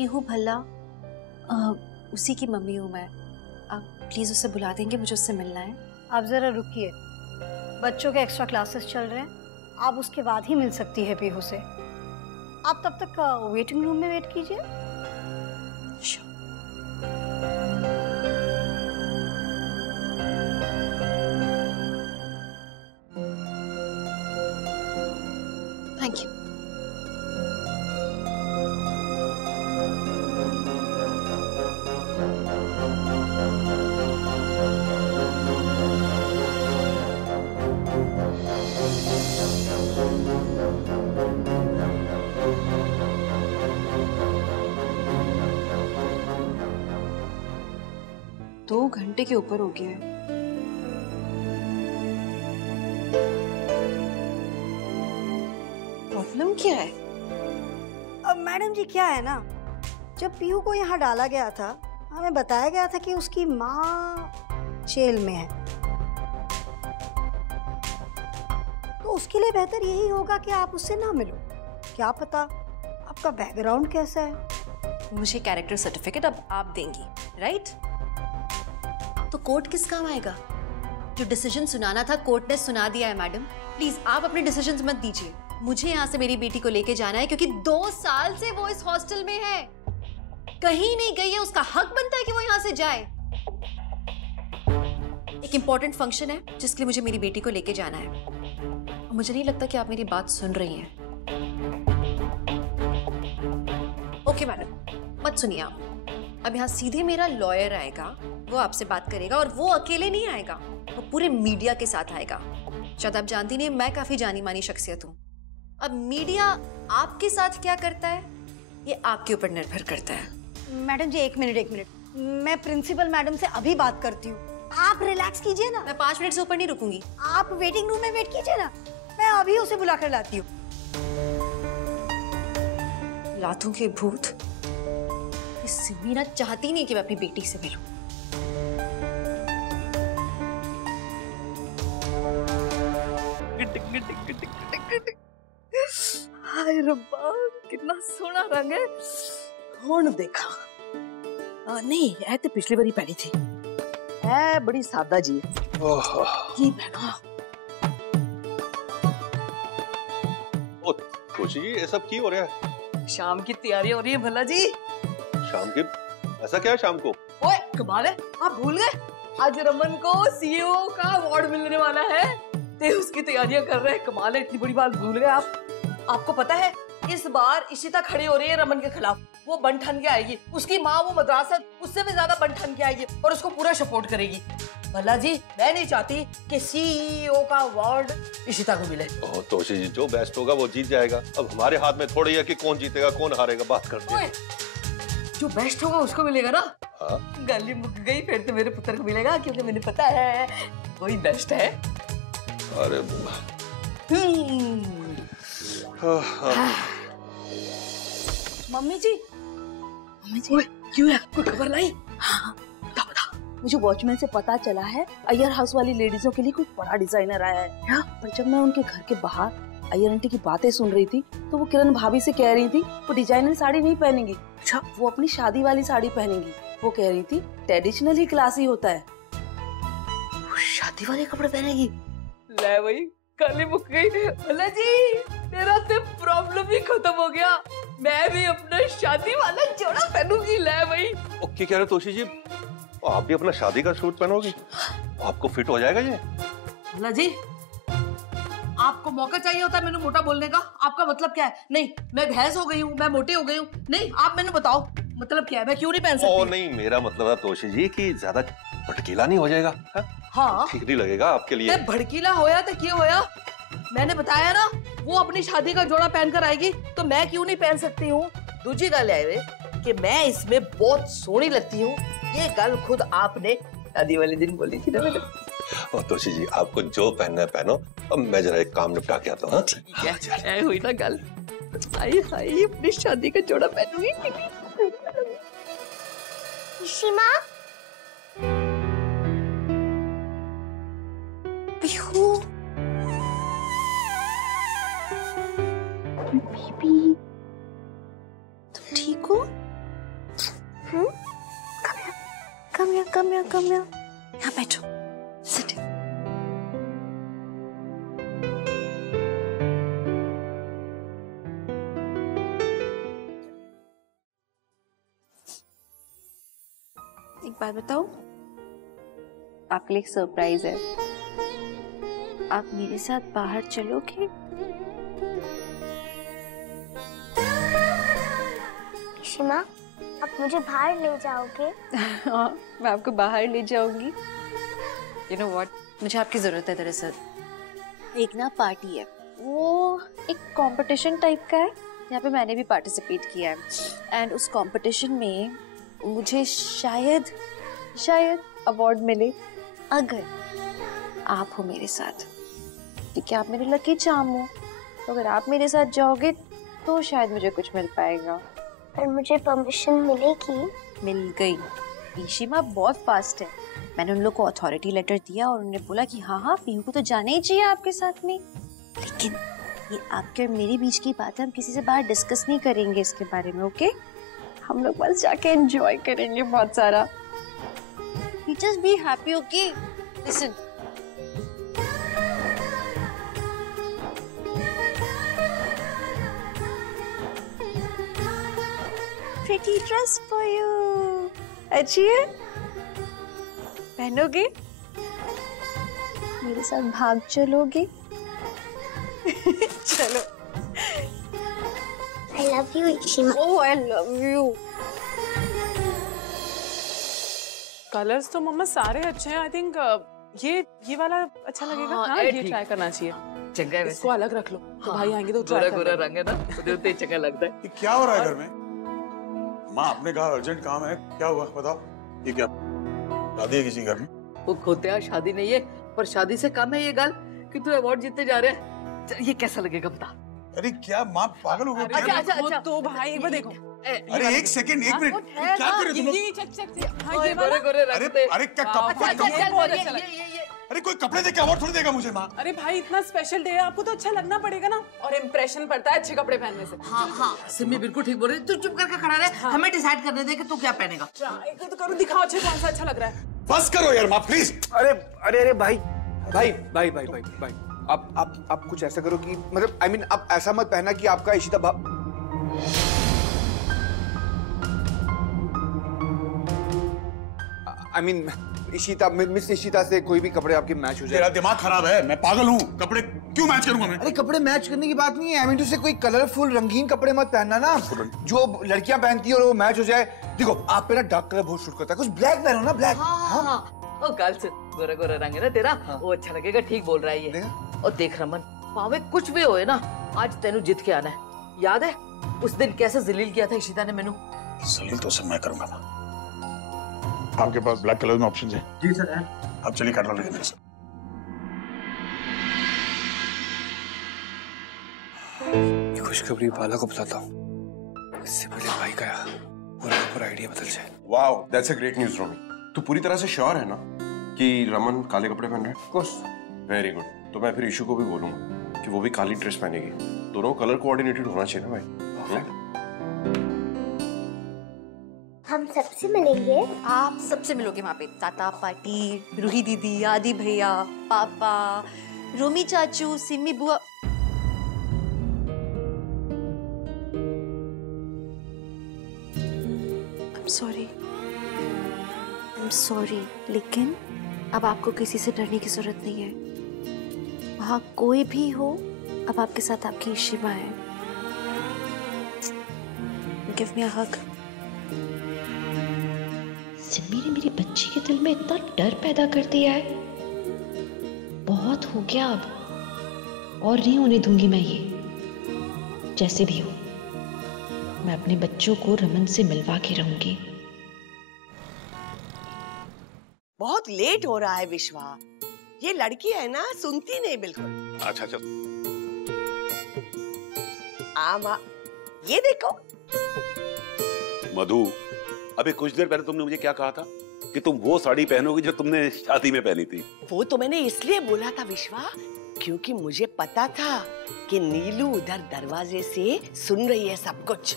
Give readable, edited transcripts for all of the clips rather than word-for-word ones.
पीहू भल्ला, उसी की मम्मी हूँ मैं। आप प्लीज उसे बुला देंगे, मुझे उससे मिलना है। आप जरा रुकिए, बच्चों के एक्स्ट्रा क्लासेस चल रहे हैं, आप उसके बाद ही मिल सकती है पीहू से। आप तब तक वेटिंग रूम में वेट कीजिए। Thank you. 2 घंटे के ऊपर हो गया है। प्रॉब्लम क्या है? अब मैडम जी क्या है ना, जब पीहू को यहाँ डाला गया था, हमें बताया गया था कि उसकी माँ जेल में है, तो उसके लिए बेहतर यही होगा कि आप उससे ना मिलो। क्या पता आपका बैकग्राउंड कैसा है। मुझे कैरेक्टर सर्टिफिकेट अब आप देंगी, राइट? तो कोर्ट किस काम आएगा? जो डिसीजन सुनाना था कोर्ट ने सुना दिया है मैडम। प्लीज आप अपने डिसीजंस मत दीजिए। मुझे यहाँ से मेरी बेटी को लेके जाना है, क्योंकि 2 साल से वो इस हॉस्टल में है, कहीं नहीं गई है। उसका हक बनता है कि वो यहाँ से जाए। एक इंपॉर्टेंट फंक्शन है जिसके लिए मुझे मेरी बेटी को लेके जाना है। मुझे नहीं लगता कि आप मेरी बात सुन रही हैं। ओके मैडम, मत सुनिए आप। अब यहाँ सीधे मेरा लॉयर आएगा, वो आपसे बात करेगा, और वो अकेले नहीं आएगा, वो पूरे मीडिया के साथ आएगा। शायद आप जानती नहीं, मैं काफी जानी मानी शख्सियत हूँ। अब मीडिया आपके साथ क्या करता है ये आपके ऊपर निर्भर करता है। मैडम जी एक मिनट, मैं प्रिंसिपल मैडम से अभी बात करती हूँ, आप रिलैक्स कीजिए ना। मैं 5 मिनट से ऊपर नहीं रुकूंगी। आप वेटिंग रूम में वेट कीजिए ना, मैं अभी उसे बुला कर लाती हूँ। लातों के भूत, सिमीना चाहती नहीं कि मैं अपनी बेटी से मिलूं। हाय रब्बा, कितना सोहना रंग है। हुण देखा नहीं ऐ ते पिछली बारी पहनी थी। ऐ बड़ी सादा जी की पहना। ओ खुशी जी, ये सब की हो रहा है? शाम की तैयारी हो रही है भला जी। शाम की? ऐसा क्या है शाम को? ओए कमाल है, आप भूल गए आज रमन को सीईओ का अवार्ड मिलने वाला है, ते उसकी तैयारियां कर रहे हैं। कमाल है, इतनी बड़ी बात भूल गए आप। आपको पता है इस बार इशिता खड़ी हो रही है रमन के खिलाफ। वो बन ठन के आएगी, उसकी माँ वो मद्रासा उससे भी ज्यादा बन ठन के आएगी और उसको पूरा सपोर्ट करेगी। भला जी मैं नहीं चाहती कि सीईओ का अवार्ड इशिता को मिले। तो जो बेस्ट होगा वो जीत जाएगा। अब हमारे हाथ में थोड़ी है कि कौन जीतेगा कौन हारेगा। बात करते हैं। जो बेस्ट होगा उसको मिलेगा ना। हाँ? गली मुक गई, फिर तो मेरे पुत्र को मिलेगा, क्योंकि मुझे पता है वही बेस्ट है। अरे मम्मी जी क्यों है? कोई खबर लाई? हाँ बता। मुझे वॉचमैन से पता चला है अय्यर हाउस वाली लेडीजों के लिए कोई बड़ा डिजाइनर आया है। क्या? पर जब मैं उनके घर के बाहर अय्यर आंटी की बातें सुन रही थी तो वो किरण भाभी से कह रही थी वो डिजाइनर साड़ी नहीं पहनेंगी। अच्छा, वो अपनी शादी वाली साड़ी पहनेंगी। वो कह रही थी ट्रेडिशनल ही क्लासी होता है। वो शादी वाले कपड़े पहनेगी। ले भाई काली मुक गई। भला जी मेरा तो प्रॉब्लम ही खत्म हो गया, मैं भी अपना शादी वाला जोड़ा पहनूंगी। ले भाई ओके कह रहे तोशी जी, आप भी अपना शादी का सूट पहनोगी? आपको फिट हो जाएगा ये? भला जी आपको मौका चाहिए होता है मैंने मोटा बोलने का। आपका मतलब क्या है? नहीं मैं भैंस हो गई हूँ, मैं मोटी हो गई हूँ। नहीं आप मैंने बताओ मतलब क्या है, मैं क्यों नहीं पहन सकती? ओ नहीं, मेरा मतलब है तोशी जी कि ज्यादा भड़कीला नहीं हो जाएगा। हाँ ठीक नहीं लगेगा आपके लिए। भड़कीला होया तो क्यों होया? मैंने बताया ना वो अपनी शादी का जोड़ा पहनकर आएगी तो मैं क्यों नहीं पहन सकती हूँ। दूसरी गल है कि मैं इसमें बहुत सोहनी लगती हूँ, ये गल खुद आपने शादी वाले दिन बोली थी ना मैंने। तोशी जी आपको जो पहनना है पहनो। अब मैं जरा एक काम निपटा के आता हूँ। ठीक है हुई ना गल। आई हाय अपनी शादी का जोड़ा पहनूंगी। सीमा पीहू बेबी, तुम ठीक हो? Come here. यहाँ बैठो. Sit. एक बात बताओ, आपके लिए एक सरप्राइज है. आप मेरे साथ बाहर चलोगे? शिमा, आप मुझे बाहर ले जाओगे? हाँ, मैं आपको बाहर ले जाऊंगी. You know what? मुझे आपकी जरूरत है दरअसल. एक ना पार्टी है, वो एक कंपटीशन टाइप का है, यहाँ पे मैंने भी पार्टिसिपेट किया है. एंड उस कंपटीशन में मुझे शायद अवार्ड मिले अगर आप हो मेरे साथ, क्योंकि आप मेरे लकी चार्म हो. तो अगर आप मेरे साथ जाओगे तो शायद मुझे कुछ मिल पाएगा. पर मुझे परमिशन मिलेगी? मिल गई. ईशिमा बहुत फास्ट है. मैंने उन लोग को अथॉरिटी लेटर दिया और उन्होंने बोला कि हाँ पीहू को तो जाना ही चाहिए आपके साथ में. लेकिन ये आपके और मेरे बीच की बात है, हम किसी से बाहर डिस्कस नहीं करेंगे इसके बारे में. ओके? हम लोग बस जाके एंजॉय करेंगे बहुत सारा. Just be happy. Okay? Listen, pretty dress for you. अच्छी है? पहनोगे? मेरे साथ भाग चलोगे? चलो. I love you, शिमा. Oh, I love you. Colours तो मम्मा सारे अच्छे हैं. आई थिंक ये वाला अच्छा लगेगा. हाँ, ये ट्राई करना चाहिए. चंगा है इसको अलग रख लो तो भाई आएंगे तो गोरा ट्राई गोरा कर रंग है ना, तो उतने चंगा लगता है. ये क्या हो रहा है घर में? माँ, आपने कहा अर्जेंट काम है, क्या हुआ बताओ. ये क्या शादी है किसी घर में? वो खोते शादी नहीं है, पर शादी से कम है ये गल कि तू अवार्ड जीतने जा रहे हैं. ये कैसा लगेगा बता. अरे क्या माँ पागल हो गए? अच्छा तो भाई एक बार देखो. अरे एक सेकंड, एक मिनट, क्या कर रहे हो तुम लोग? ये चेक. हाँ, ये गोरे गोरे अरे रंग थे. अरे क्या अरे कोई कपड़े देख के अवार्ड थोड़ी देगा मुझे माँ. अरे भाई इतना स्पेशल डे है, आपको तो अच्छा लगना पड़ेगा ना. और इम्प्रेशन पड़ता है अच्छे कपड़े पहनने से. हाँ सिमी बिल्कुल ठीक बोल रही है. तू चुप करके खड़ा रहे. हमें डिसाइड करने दे कि तू क्या पहनेगा. ट्राई तो करो, दिखाओ अच्छे कौन सा अच्छा लग रहा है. बस करो यार माँ प्लीज. अरे भाई. आप कुछ ऐसा करो कि मतलब I mean, आप ऐसा मत पहना कि आपका इशिता मिस इशिता से कोई भी कपड़े आपके मैच हो जाए. तेरा दिमाग खराब है, मैं पागल हूँ. कपड़े क्यों मैच करूंगा मैं? अरे कपड़े मैच करने की बात नहीं है. I mean, से कोई कलरफुल रंगीन कपड़े मत पहनना ना, जो लड़कियां पहनती है और वो मैच हो जाए. देखो आप पे ना डार्क कलर बहुत सूट करता है, कुछ ब्लैक पहनो ना. ब्लैक. हाँ. ओ गर्ल से गोरा गोरा रंग है ना तेरा. वो अच्छा लगेगा. ठीक बोल रहा है ये. और देख रमन, पावे कुछ भी होए ना, आज तेनू जीत के आना है. याद है उस दिन कैसे जलील किया था इशिता ने मैनू? जलील तो सब मैं करूंगा माँ. आपके पास ब्लैक कलर में ऑप्शंस हैं? जी सर है. आप चलिए कर लो मेरे साथ. खुशखबरी बाला को बताता हूँ, इससे पहले भाई का पूरा आइडिया बदल जाए. Wow, that's a great news Romi. तू पूरी तरह से श्योर है ना कि रमन काले कपड़े पहन रहा है? Of course. Very good. तो मैं फिर इशू को भी बोलूंगा कि वो भी काली ड्रेस पहनेगी. दोनों कलर कोऑर्डिनेटेड होना चाहिए ना भाई. हम सबसे मिलेंगे? आप सबसे मिलोगे वहाँ पे. ताता पाटी, रूही दीदी, आदि भैया, पापा, रोमी चाचू, सिमी बुआ. I'm sorry, लेकिन अब आपको किसी से डरने की जरूरत नहीं है. वहाँ कोई भी हो, अब आपके साथ आपकी शिमा है. Give me a hug. Simi ने मेरी बच्ची के दिल में इतना डर पैदा कर दिया है. बहुत हो गया अब, और नहीं होने दूंगी मैं ये. जैसे भी हो, मैं अपने बच्चों को रमन से मिलवा के रहूंगी. बहुत लेट हो रहा है विश्वा. ये लड़की है ना, सुनती नहीं बिल्कुल. अच्छा. आमा, ये देखो. मधु, अभी कुछ देर पहले तुमने मुझे क्या कहा था कि तुम वो साड़ी पहनोगी जो तुमने शादी में पहनी थी. वो तो मैंने इसलिए बोला था विश्वा, क्योंकि मुझे पता था कि नीलू उधर दरवाजे से सुन रही है सब कुछ.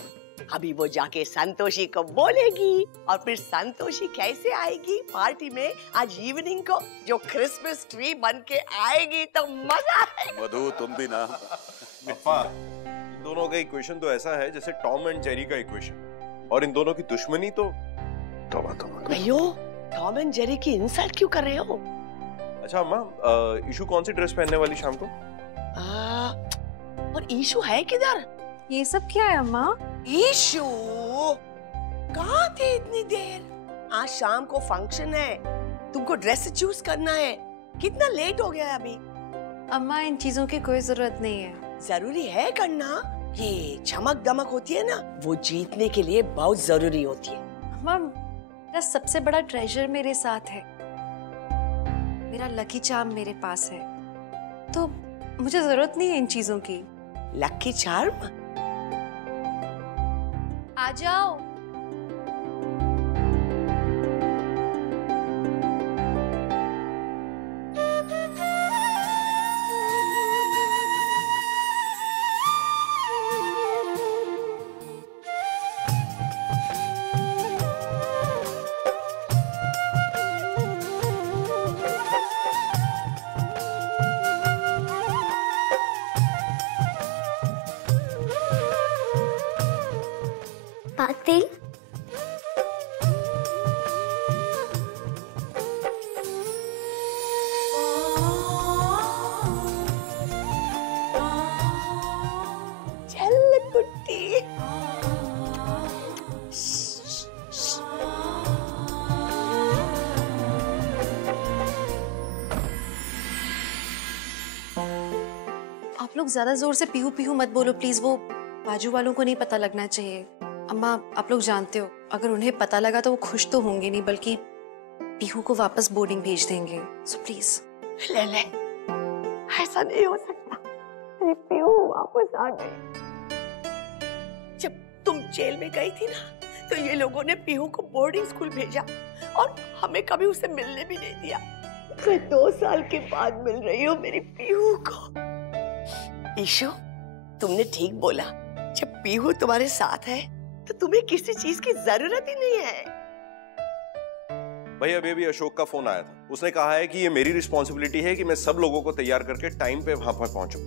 अभी वो जाके संतोषी को बोलेगी और फिर संतोषी कैसे आएगी पार्टी में आज इवनिंग को, जो क्रिसमस ट्री बन के आएगी तो मजा आएगा। मधु तुम भी ना। अप्पा, इन दोनों का इक्वेशन तो ऐसा है जैसे टॉम एंड जेरी का इक्वेशन, और इन दोनों की दुश्मनी तो तौबा तौबा। अयो, टॉम एंड जेरी की इंसल्ट क्यों कर रहे हो? अच्छा अम्मा, ईशु कौन सी ड्रेस पहनने वाली शाम को? और ईशु है किधर? ये सब क्या है अम्मा? ईशु कहाँ थे इतनी देर? आज शाम को फंक्शन है, तुमको ड्रेस चूज करना है। कितना लेट हो गया है अभी? अम्मा इन चीजों की कोई जरूरत नहीं है। जरूरी है करना, ये चमक दमक होती है ना, वो जीतने के लिए बहुत जरूरी होती है। अम्मा मेरा सबसे बड़ा ट्रेजर मेरे साथ है, मेरा लकी चार्म मेरे पास है, तो मुझे जरूरत नहीं है इन चीजों की। Lucky charm? आ जाओ। पातिल, चल कुट्टी। आप लोग ज्यादा जोर से पीहू पीहू मत बोलो प्लीज, वो बाजू वालों को नहीं पता लगना चाहिए। अम्मा आप लोग जानते हो, अगर उन्हें पता लगा तो वो खुश तो होंगे नहीं, बल्कि पीहू को वापस बोर्डिंग भेज देंगे। So please. ले ले, ऐसा नहीं हो सकता। अरे पीहू वापस आ गई। जब तुम जेल में गई थी ना, तो ये लोगों ने पीहू को बोर्डिंग स्कूल भेजा और हमें कभी उसे मिलने भी नहीं दिया। मैं 2 साल के बाद मिल रही हूँ मेरी पीहू को। ईशु, तुमने ठीक बोला, जब पीहू तुम्हारे साथ है तो तुम्हें किसी चीज की जरूरत ही नहीं है। भाई अभी अशोक का फोन आया था, उसने कहा है कि ये मेरी रिस्पॉन्सिबिलिटी है कि मैं सब लोगों को तैयार करके टाइम पे वहां पर पहुंचूं।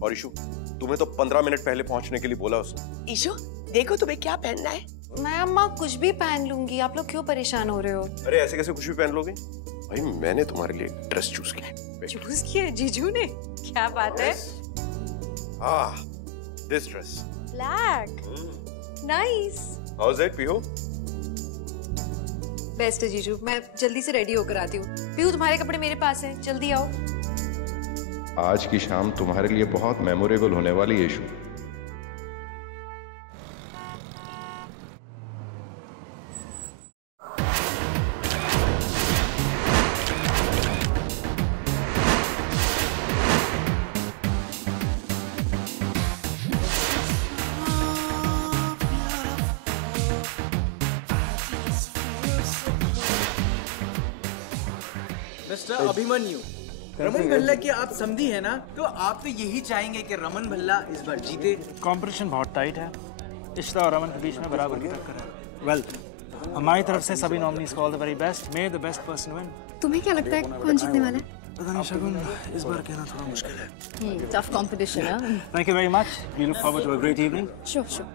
और ईशु, तुम्हें तो 15 मिनट पहले पहुंचने के लिए बोला उसने। ईशु देखो तुम्हें क्या पहनना है। मैं अम्मा कुछ भी पहन लूंगी, आप लोग क्यों परेशान हो रहे हो? अरे ऐसे कैसे कुछ भी पहन लोगे? भाई मैंने तुम्हारे लिए ड्रेस चूज किया है। चूज किया जीजू ने? क्या बात है? This dress black, nice. How is it Pihu? Best है जीजू, मैं जल्दी से रेडी होकर आती हूँ। पीहू तुम्हारे कपड़े मेरे पास हैं, जल्दी आओ। आज की शाम तुम्हारे लिए बहुत मेमोरेबल होने वाली है ईशु। मिस्टर अभिमन्यु, रमन भल्ला के आप समधी है ना, तो आप तो यही चाहेंगे कि रमन भल्ला इस बार जीते। कंपटीशन बहुत टाइट है, इश्ता और रमन के बीच में बराबर की टक्कर है। वेल, हमारी तरफ से सभी नॉमिनीज को all the very best. May the best person win. तुम्हें क्या लगता है कौन जीतने वाला है? पता नहीं शगुन, इस बार कहना थोड़ा मुश्किल है। टफ कंपटीशन है। Thank you very much. We look forward to a great evening. Sure sure.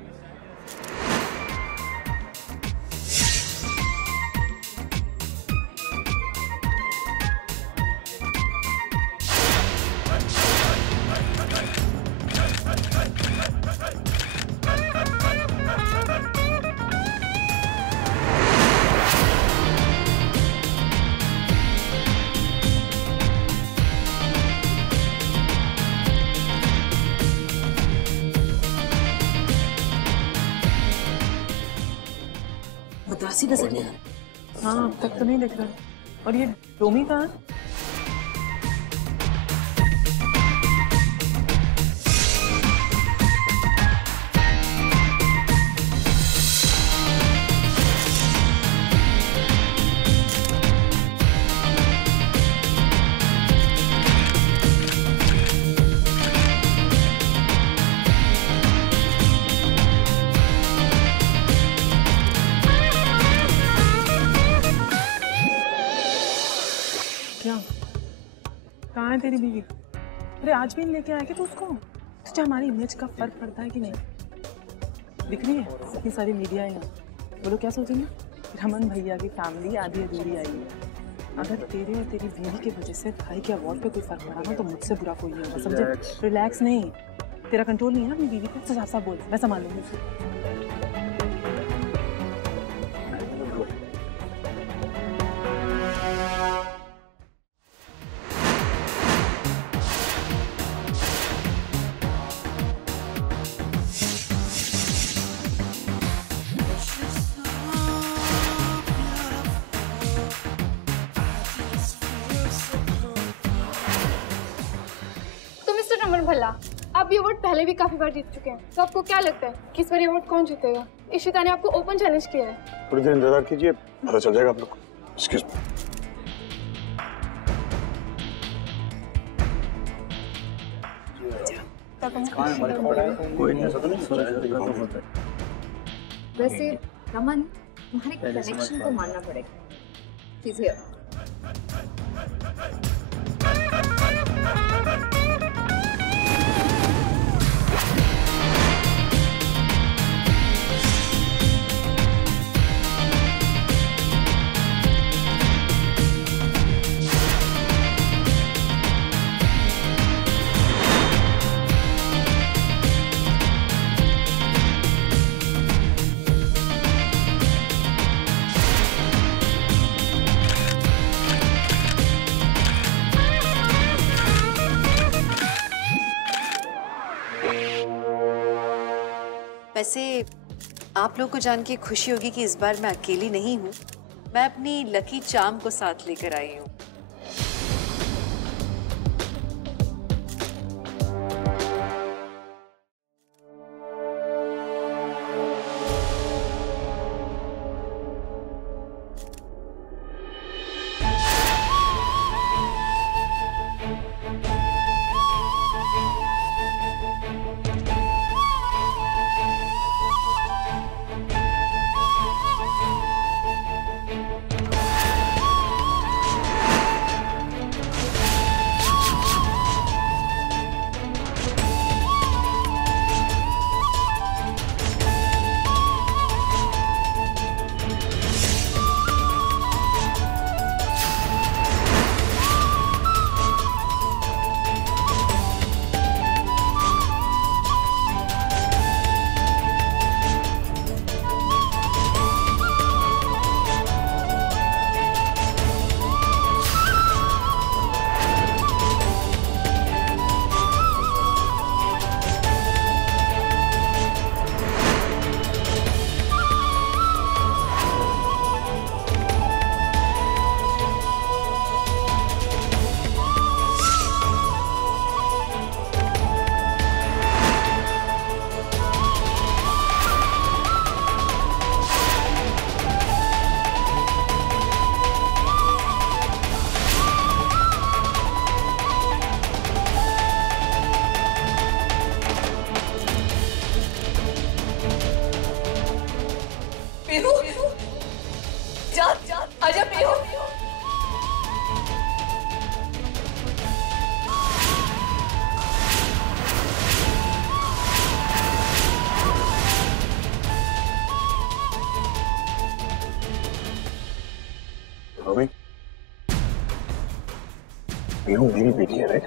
मद्रासी नजर नहीं आ रहा। हाँ अब तक तो नहीं दिख रहा। और ये डोमी कहाँ है? तेरी बीवी? अरे आज भी लेके आया कि तू उसको? तुझे हमारी इमेज का फर्क पड़ता है कि नहीं? दिख रही है इतनी सारी मीडिया है यहाँ, वो लोग क्या सोचेंगे? रमन भैया की फैमिली आधी अधूरी आई है। अगर तेरे और तेरी बीवी की वजह से भाई के अवार्ड पे कोई फर्क पड़ा ना तो मुझसे बुरा कोई नहीं होगा, समझे? रिलैक्स नहीं, तेरा कंट्रोल नहीं है ना अपनी बीवी पे, साफ साफ बोल, मैं संभाल लूंगी उसे। रमन भल्ला, आप ये अवार्ड पहले भी काफी बार जीत चुके हैं, तो आपको क्या लगता है कि इस बार ये अवार्ड कौन जीतेगा? इशिता ने आपको ओपन चैलेंज किया है। थोड़ी देर इंतजार कीजिए, पता चल जाएगा आप लोग को। Excuse me. वैसे रमन, तुम्हारे कनेक्शन को मानना पड़ेगा। He's here. वैसे आप लोग को जान के खुशी होगी कि इस बार मैं अकेली नहीं हूँ, मैं अपनी लकी चार्म को साथ लेकर आई हूँ। आजा पीहू। मम्मी, पीहू मेरी बेटी है, राइट?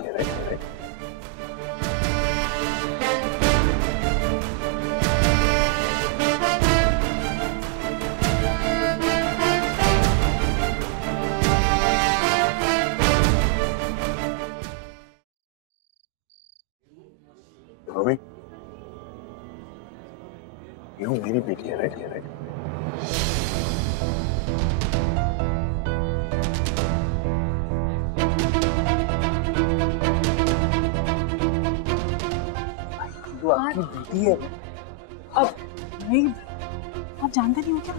मम्मी, पीहू मेरी बेटी है, राइट? तो आपकी बेटी है। अब नहीं, आप जानते नहीं हो क्या,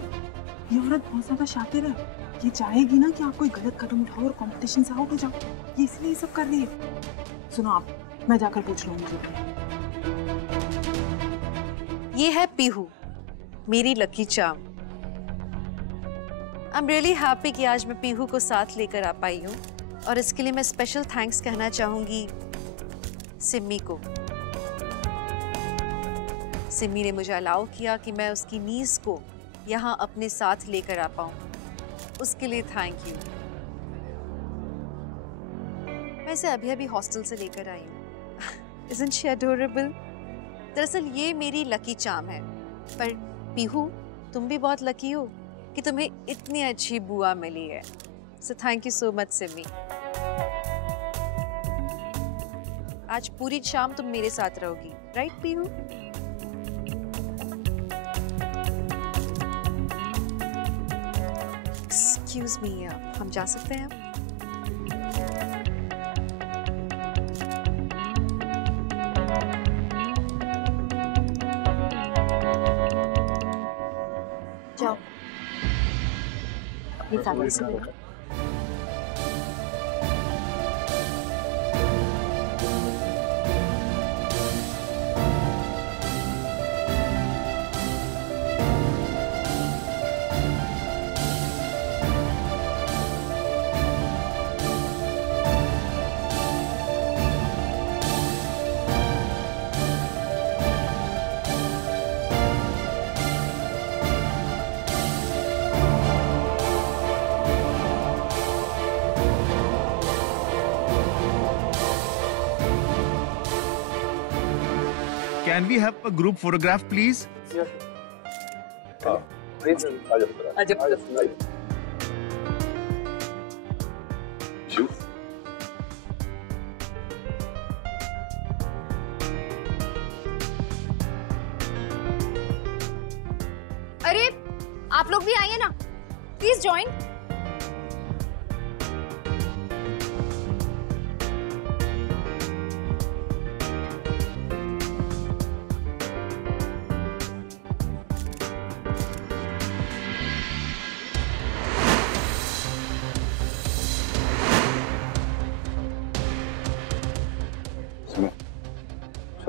ये औरत बहुत ज्यादा शातिर है। ये चाहेगी ना कि आप कोई गलत कदम उठाओ और कंपटीशन से आउट हो जाओ, ये इसलिए सब कर रही है। सुनो आप, मैं जाकर पूछ लूंगी। ये है पीहू, मेरी lucky charm. I am really happy कि आज मैं पीहू को साथ लेकर आ पाई हूँ। और इसके लिए मैं स्पेशल थैंक्स कहना चाहूंगी सिमी को। सिमी ने मुझे अलाउ किया कि मैं उसकी नीस को यहाँ अपने साथ लेकर आ पाऊँ, उसके लिए थैंक यू। मैं इसे अभी अभी हॉस्टल से लेकर आई हूँ। Isn't she adorable? दरअसल ये मेरी लकी चार्म है, पर पीहू तुम भी बहुत लकी हो कि तुम्हें इतनी अच्छी बुआ मिली है। So thank you so much Simi. आज पूरी शाम तुम मेरे साथ रहोगी, राइट पीहू? Excuse me, हम जा सकते हैं? जाओ अपनी फैमिली से मिलो। Can we have a group photograph, please? अरे आप लोग भी आइए ना, प्लीज ज्वाइन।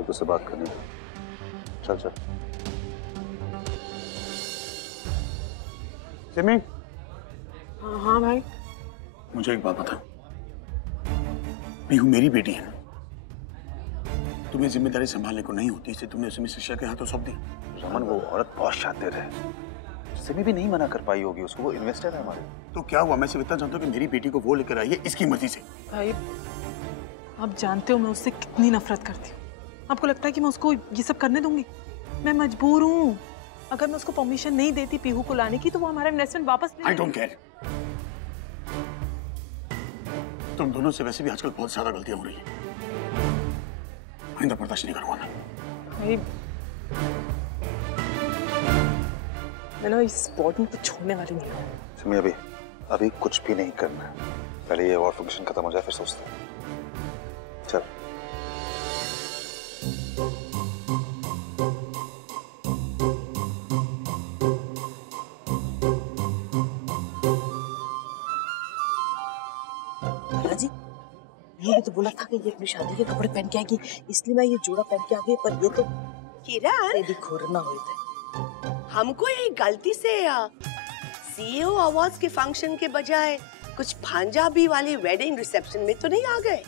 से बात करनी है। चल चल। सिमी। हाँ भाई। मुझे एक बात बता, पीहू मेरी बेटी है, तुम्हें जिम्मेदारी संभालने को नहीं होती, इसलिए तुमने सिमी शिष्या के हाथों सौंप दी। रमन वो औरत बहुत शातिर है, सिमी भी नहीं मना कर पाई होगी उसको, वो इन्वेस्टर है हमारे। तो क्या हुआ, मैं सिर्फ इतना जानता हूँ कि मेरी बेटी को वो लेकर आई है इसकी मर्जी से। भाई आप जानते हो मैं उससे कितनी नफरत करती हूँ। आपको लगता है कि मैं उसको ये सब करने दूंगी? मैं मजबूर हूँ। अगर मैं उसको परमिशन नहीं देती पीहू को लाने की तो वो हमारा इन्वेस्टमेंट वापस ले। I don't care। तुम दोनों से वैसे भी आजकल बहुत ज्यादा गलतियां हो रही हैं, आइंदा बर्दाश्त नहीं करूंगा मैं। मैं ना इस बॉर्डन को छोड़ने वाली नहीं हूँ। सिमी अभी कुछ भी नहीं करना, पहले ये और फंक्शन खत्म हो जाए फिर सोचते हैं। चल। जी मैंने तो बोला था कि ये अपनी शादी के कपड़े पहन के आएगी, इसलिए मैं ये जोड़ा पहन के आ गई, पर ये तो किरण खोरना हुए थे। हमको ये गलती से सीईओ अवार्ड्स के फंक्शन के बजाय कुछ पंजाबी वाली वेडिंग रिसेप्शन में तो नहीं आ गए?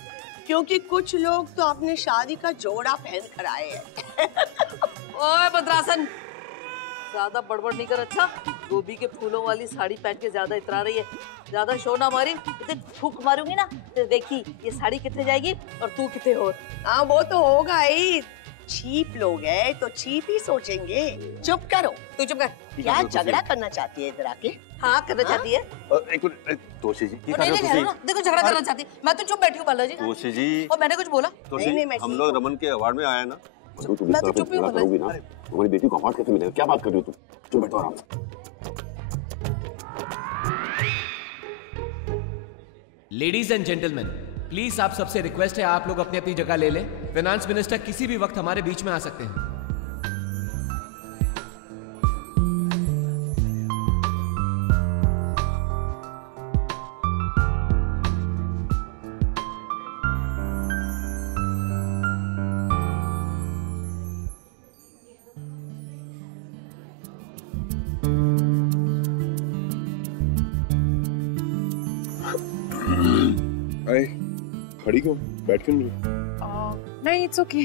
क्योंकि कुछ लोग तो अपने शादी का जोड़ा पहन कर आए हैं। ओए बदरासन, ज्यादा बड़बड़ नहीं कर। अच्छा गोभी के फूलों वाली साड़ी पहन के ज्यादा इतरा रही है, ज्यादा शो ना मारी, इतने फूक मारूंगी ना तो देखी ये साड़ी कितने जाएगी और तू कितने हो। हाँ वो तो होगा ही, चीप लोग हैं तो चीप ही सोचेंगे। चुप करो। तू चुप कर। क्या झगड़ा करना चाहती है इधर आके? हाँ करना चाहती है। एक मिनट तोशी जी, देखो झगड़ा करना चाहती है। मैं तो चुप बैठी हूँ बाला जी। तोशी जी, और मैंने कुछ बोला? हम लोग रमन के अवार्ड में आए ना। मैं तो चुप ही हूँ करोगी ना, हमारी बेटी को अवार्ड कैसे मिलेगा? क्या बात कर रही हो तुम? चुप बैठो आराम से। लेडीज एंड जेंटलमैन, प्लीज आप सबसे रिक्वेस्ट है आप लोग अपनी अपनी जगह ले लें। फाइनेंस मिनिस्टर किसी भी वक्त हमारे बीच में आ सकते हैं। खड़ी क्यों? बैठ क्यों नहीं? नहीं, इट्स ओके।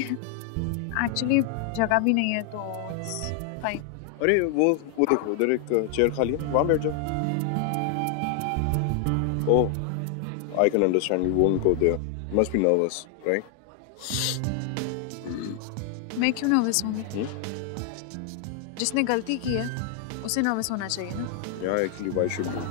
एक्चुअली जगह भी नहीं है तो इट्स फाइन। अरे वो देखो उधर एक चेयर खाली है, वहाँ बैठ जाओ। ओह, I can understand you won't go there. You must be nervous, right? मैं क्यों नर्वस होंगी? जिसने गलती की है उसे नर्वस होना चाहिए ना। Yeah, actually, why should you?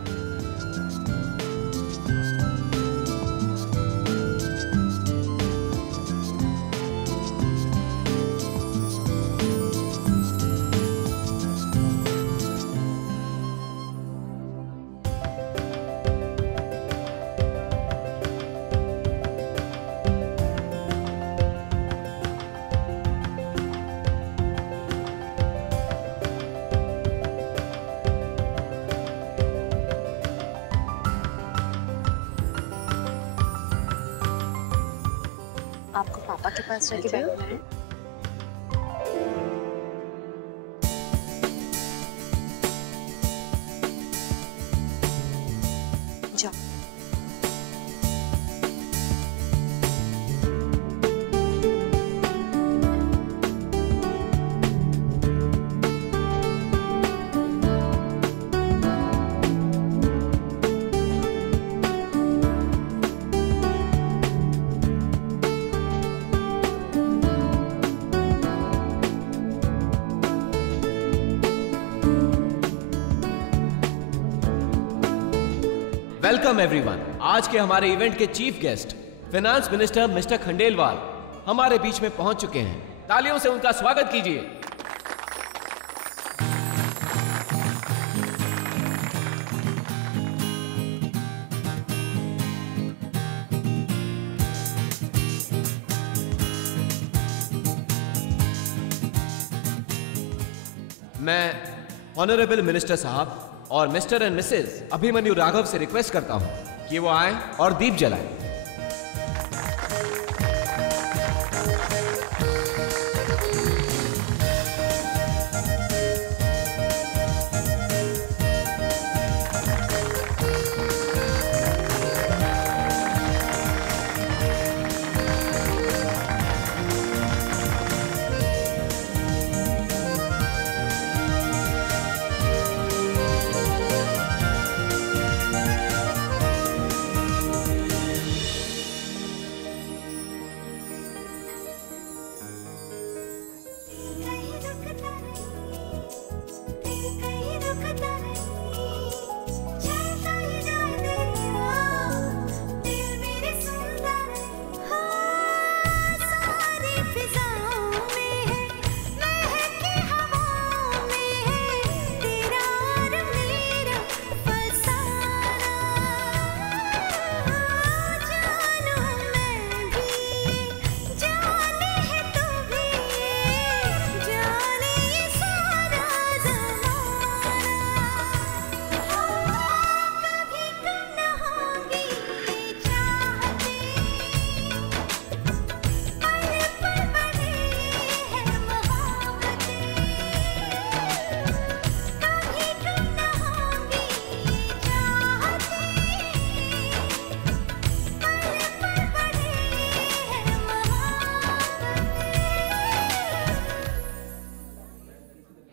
आपको पापा के पास जाके बैठना है। जाओ। Welcome everyone. आज के हमारे इवेंट के chief guest finance minister mister Khandelwal हमारे बीच में पहुंच चुके हैं। तालियों से उनका स्वागत कीजिए। मैं ऑनरेबल मिनिस्टर साहब और mister and Mrs Abhimanyu Raghav से रिक्वेस्ट करता हूं कि वो आएं और दीप जलाएं।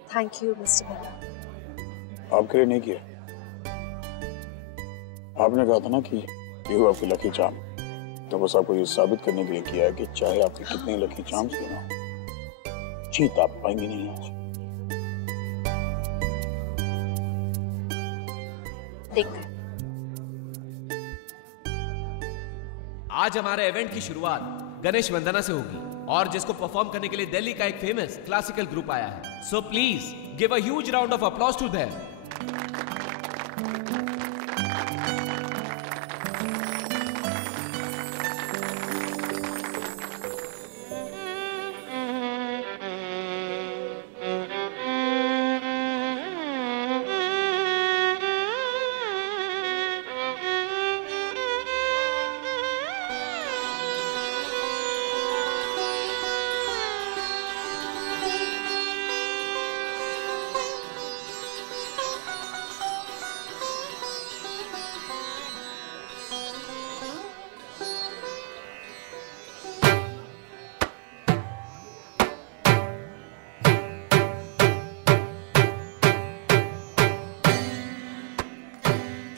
Thank you mister Bhalla. आपके लिए नहीं किया। आपने कहा था ना कि यू आपकी लकी चार्म, तो बस आपको ये साबित करने के लिए किया है कि चाहे आपके कितने लकी चार्म्स क्यों ना हो, जीत आप पाएंगे नहीं आज। देखते हैं। आज हमारे इवेंट की शुरुआत गणेश वंदना से होगी और जिसको परफॉर्म करने के लिए दिल्ली का एक फेमस क्लासिकल ग्रुप आया है। So please give a huge round of applause to them.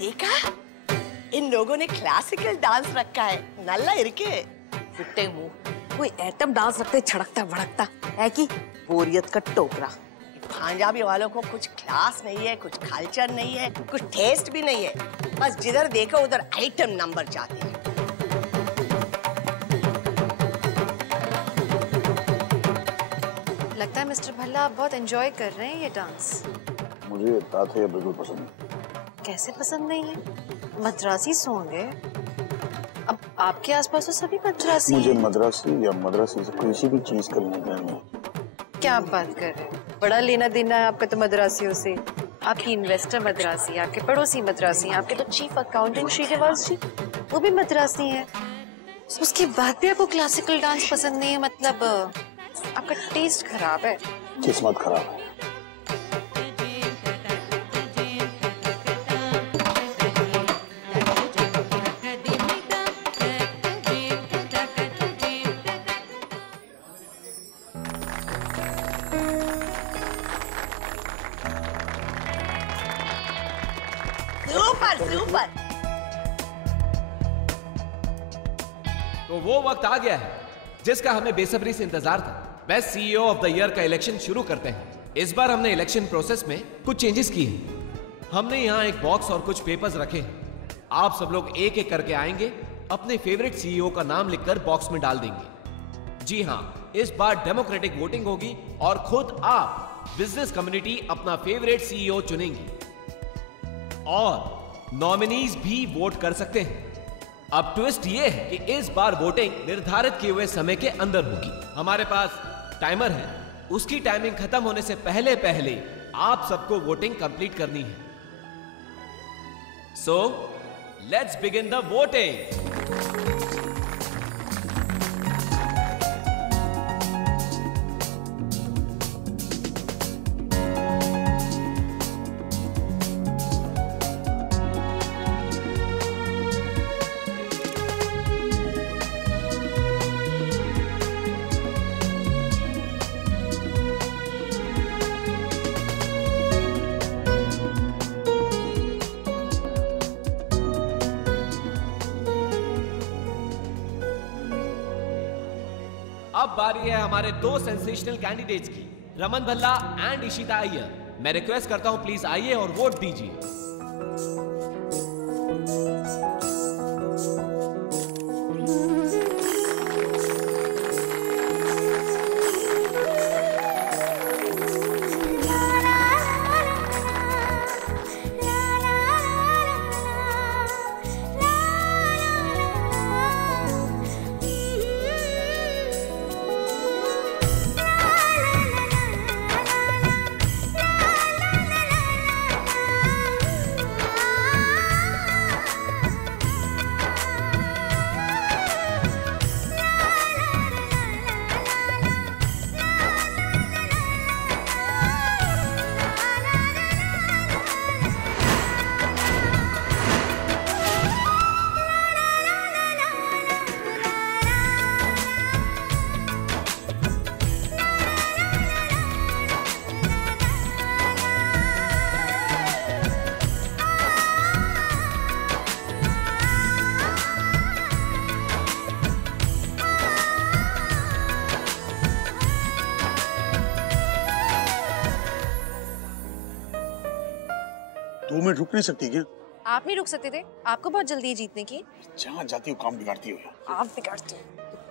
देखा, इन लोगों ने क्लासिकल डांस रखा है। नल्ला इरके फुट्टे मुंह, कोई एटम डांस रखते छड़कता भड़कता है कि बोरियत का टोकरा। पंजाबी वालों को कुछ क्लास नहीं है, कुछ कल्चर नहीं है, कुछ टेस्ट भी नहीं है। बस जिधर देखो उधर आइटम नंबर चाहते हैं। लगता है मिस्टर भल्ला आप बहुत एंजॉय कर रहे हैं ये डांस। मुझे ताथिया बिल्कुल पसंद नहीं। कैसे पसंद नहीं है? मद्रासी सॉन्ग है। अब आपके आसपास तो सभी मद्रासी मुझे हैं। मद्रासी या मद्रासी से किसी भी चीज का लेना देना नहीं। क्या आप बात कर रहे हैं? बड़ा लेना देना है आपका तो मद्रासियों से। आपकी इन्वेस्टर मद्रासी, आपके पड़ोसी मद्रासी, आपके तो चीफ अकाउंटेंट श्रीनिवास जी वो भी मद्रासी हैं। उसके बाद भी आपको क्लासिकल डांस पसंद नहीं है, मतलब आपका टेस्ट खराब है। किस्मत खराब है। Super super. तो वो वक्त आ गया है जिसका हमें बेसब्री से इंतजार था। Best CEO of the year का इलेक्शन शुरू करते हैं। इस बार हमने इलेक्शन प्रोसेस में कुछ चेंजेस किए हैं। हमने यहाँ एक बॉक्स और कुछ पेपर्स रखे हैं। आप सब लोग एक एक करके आएंगे, अपने फेवरेट सीईओ का नाम लिखकर बॉक्स में डाल देंगे। जी हाँ, इस बार डेमोक्रेटिक वोटिंग होगी और खुद आप बिजनेस कम्युनिटी अपना फेवरेट सीईओ चुनेंगी और नॉमिनीज भी वोट कर सकते हैं। अब ट्विस्ट ये है कि इस बार वोटिंग निर्धारित किए हुए समय के अंदर होगी। हमारे पास टाइमर है, उसकी टाइमिंग खत्म होने से पहले पहले आप सबको वोटिंग कंप्लीट करनी है। So let's begin the voting. अब बारी है हमारे दो सेंसेशनल कैंडिडेट्स की, रमन भल्ला एंड इशिता अय्यर। मैं रिक्वेस्ट करता हूं प्लीज आइए और वोट दीजिए। दो मिनट रुक नहीं सकती क्या? आप नहीं रुक सकते थे? आपको बहुत जल्दी है जीतने की। जहाँ जाती हो काम बिगाड़ती हो यार। आप बिगाड़ते हो।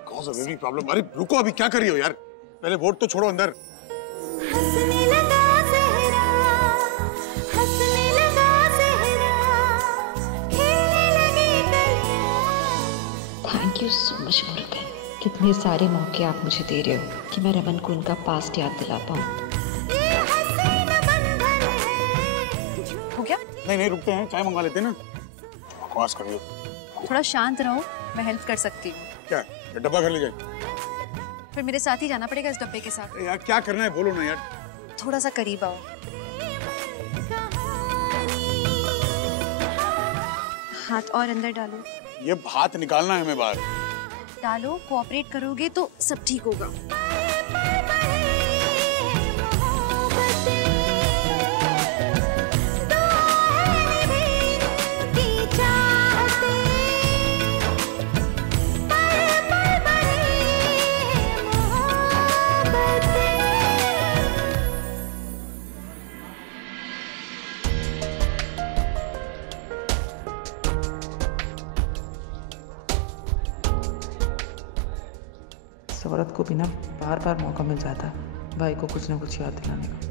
कौन सा बेबी प्रॉब्लम? अरे रुको, अभी क्या कर रही हो यार? पहले वोट तो छोड़ो अंदर। Thank you so much Murugan. कितने सारे मौके आप मुझे दे रहे हो कि मैं रमन को उनका पास्ट याद दिला पाऊँ। हो गया? नहीं रुकते हैं, चाय मंगा लेते हैं ना। बकवास कर रही हो। थोड़ा शांत रहो, मैं हेल्प कर सकती हूँ। क्या ये डब्बा घर ले जाए? फिर मेरे साथ ही जाना पड़ेगा इस डब्बे के साथ। यार क्या करना है बोलो ना यार। थोड़ा सा करीब आओ। हाथ और अंदर डालो। ये हाथ निकालना है हमें बाहर। डालो, कोऑपरेट करोगे तो सब ठीक होगा। औरत को भी ना बार बार मौका मिल जाता है भाई को कुछ ना कुछ याद दिलाने का।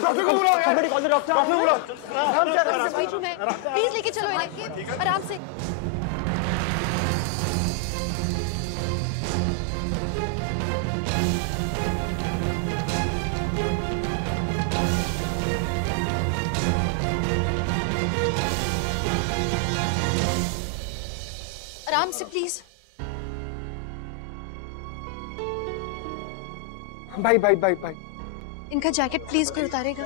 डॉक्टर को बुलाओ यार। डॉक्टर को बुलाओ। प्लीज लेके चलो इन्हें आराम से। आराम से प्लीज। भाई भाई भाई भाई इनका जैकेट प्लीज कोई उतारेगा।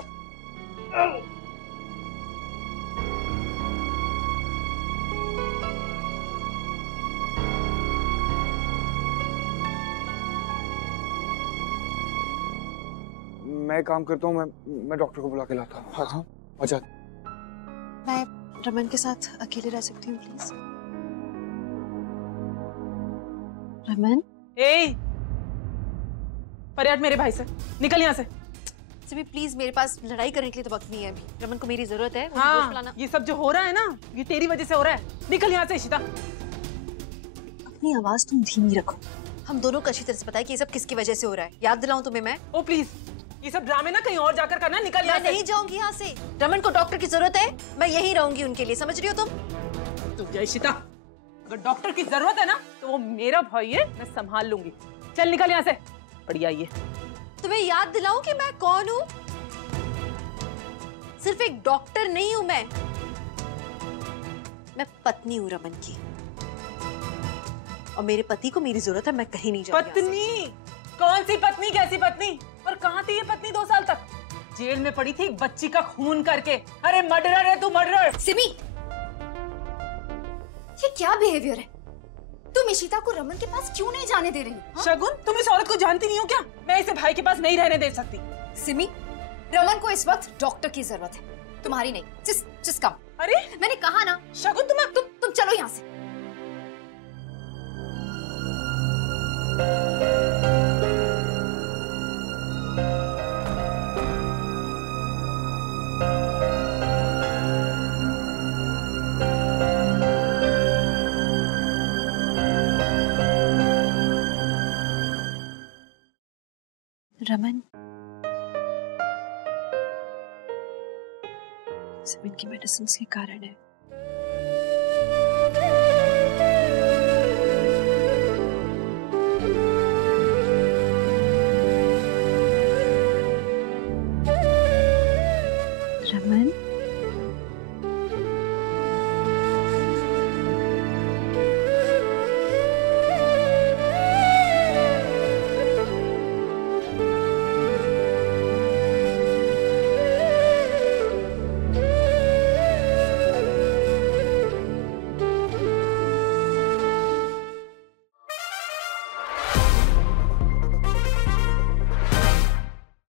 मैं काम करता हूँ, मैं डॉक्टर को बुला के लाता हूँ। हाँ हाँ अच्छा। मैं रमन के साथ अकेले रह सकती हूँ प्लीज। रमन। फरियाद मेरे भाई से निकल यहाँ से। सिमी प्लीज, मेरे पास लड़ाई करने के लिए तो वक्त नहीं है अभी। रमन को मेरी जरूरत है। हाँ, ये सब जो हो रहा है ना, ये तेरी वजह से हो रहा है। निकल यहाँ से इशिता। अपनी आवाज तुम धीमी रखो। हम दोनों को अच्छी तरह से पता है कि ये सब किसकी वजह से हो रहा है। याद दिलाऊं तुम्हें मैं? ओ प्लीज, ये सब ड्रामे ना कहीं और जाकर करना। निकल यहाँ से। मैं नहीं जाऊंगी यहाँ से। रमन को डॉक्टर की जरूरत है, मैं यहीं रहूंगी उनके लिए। समझ रही हो तुम? तो इशिता, अगर डॉक्टर की जरूरत है ना तो वो मेरा भाई है, मैं संभाल लूंगी। चल निकल यहाँ से। बढ़िया। ये तुम्हें याद दिलाऊं कि मैं कौन हूँ? सिर्फ एक डॉक्टर नहीं हूं मैं पत्नी हूं रमन की, और मेरे पति को मेरी जरूरत है। मैं कहीं नहीं जाऊंगी। पत्नी? कौन सी पत्नी, कैसी पत्नी? और कहाँ थी ये पत्नी 2 साल तक? जेल में पड़ी थी बच्ची का खून करके। अरे मर्डरर है तू, मर्डरर। सिमी, ये क्या बिहेवियर है? तुम इशिता को रमन के पास क्यों नहीं जाने दे रही हो? शगुन, तुम इस औरत को जानती नहीं हो क्या? मैं इसे भाई के पास नहीं रहने दे सकती। सिमी, रमन को इस वक्त डॉक्टर की जरूरत है, तुम्हारी नहीं। जिसका अरे मैंने कहा ना। शगुन, तुम चलो यहाँ से। रमन, सब इनकी मेडिसिन के कारण है। रमन,